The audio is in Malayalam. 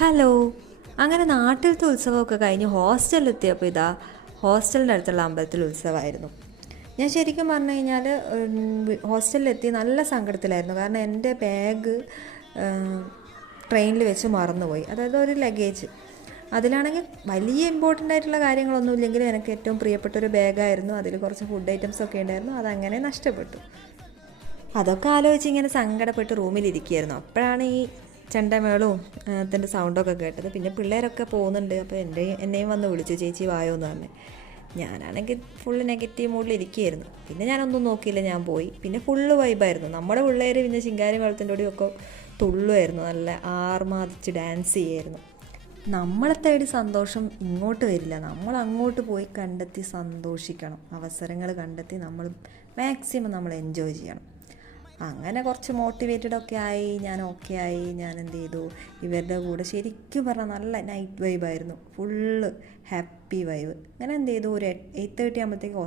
ഹലോ. അങ്ങനെ നാട്ടിലത്തെ ഉത്സവമൊക്കെ കഴിഞ്ഞ് ഹോസ്റ്റലിലെത്തിയപ്പോൾ ഹോസ്റ്റലിൻ്റെ അടുത്തുള്ള അമ്പലത്തിൽ ഉത്സവമായിരുന്നു. ഞാൻ ശരിക്കും പറഞ്ഞു കഴിഞ്ഞാൽ ഹോസ്റ്റലിലെത്തി നല്ല സങ്കടത്തിലായിരുന്നു. കാരണം എൻ്റെ ബാഗ് ട്രെയിനിൽ വെച്ച് മറന്നുപോയി. അതായത് ഒരു ലഗേജ്. അതിലാണെങ്കിൽ വലിയ ഇമ്പോർട്ടൻ്റ് ആയിട്ടുള്ള കാര്യങ്ങളൊന്നും ഇല്ലെങ്കിലും എനിക്ക് ഏറ്റവും പ്രിയപ്പെട്ട ഒരു ബാഗായിരുന്നു. അതിൽ കുറച്ച് ഫുഡ് ഐറ്റംസ് ഒക്കെ ഉണ്ടായിരുന്നു. അതങ്ങനെ നഷ്ടപ്പെട്ടു. അതൊക്കെ ആലോചിച്ച് ഇങ്ങനെ സങ്കടപ്പെട്ട് റൂമിലിരിക്കുകയായിരുന്നു. അപ്പോഴാണ് ഈ ചെണ്ടമേളവും അതിൻ്റെ സൗണ്ടൊക്കെ കേട്ടത്. പിന്നെ പിള്ളേരൊക്കെ പോകുന്നുണ്ട്. അപ്പോൾ എന്നെയും വന്ന് വിളിച്ചു, ചേച്ചി വായോ എന്ന് പറഞ്ഞ്. ഞാനാണെങ്കിൽ ഫുള്ള് നെഗറ്റീവ് മൂഡിലിരിക്കുകയായിരുന്നു. പിന്നെ ഞാനൊന്നും നോക്കിയില്ല, ഞാൻ പോയി. പിന്നെ ഫുള്ള് വൈബായിരുന്നു. നമ്മുടെ പിള്ളേർ പിന്നെ ശിങ്കാരി മേളത്തിൻ്റെ കൂടെയൊക്കെ തുള്ളുമായിരുന്നു. നല്ല ആർമാദിച്ച് ഡാൻസ് ചെയ്യായിരുന്നു. നമ്മളെ തേടി സന്തോഷം ഇങ്ങോട്ട് വരില്ല. നമ്മൾ അങ്ങോട്ട് പോയി കണ്ടെത്തി സന്തോഷിക്കണം. അവസരങ്ങൾ കണ്ടെത്തി നമ്മൾ മാക്സിമം നമ്മൾ എൻജോയ് ചെയ്യണം. അങ്ങനെ കുറച്ച് മോട്ടിവേറ്റഡ് ഒക്കെ ആയി. ഞാൻ ഓക്കെ ആയി. ഞാൻ എന്ത് ചെയ്തു, ഇവരുടെ കൂടെ ശരിക്കും പറഞ്ഞാൽ നല്ല നൈറ്റ് വൈബായിരുന്നു. Full happy vibe. അങ്ങനെ എന്ത് ചെയ്തു, ഒരു 8:30 ആകുമ്പോഴത്തേക്ക്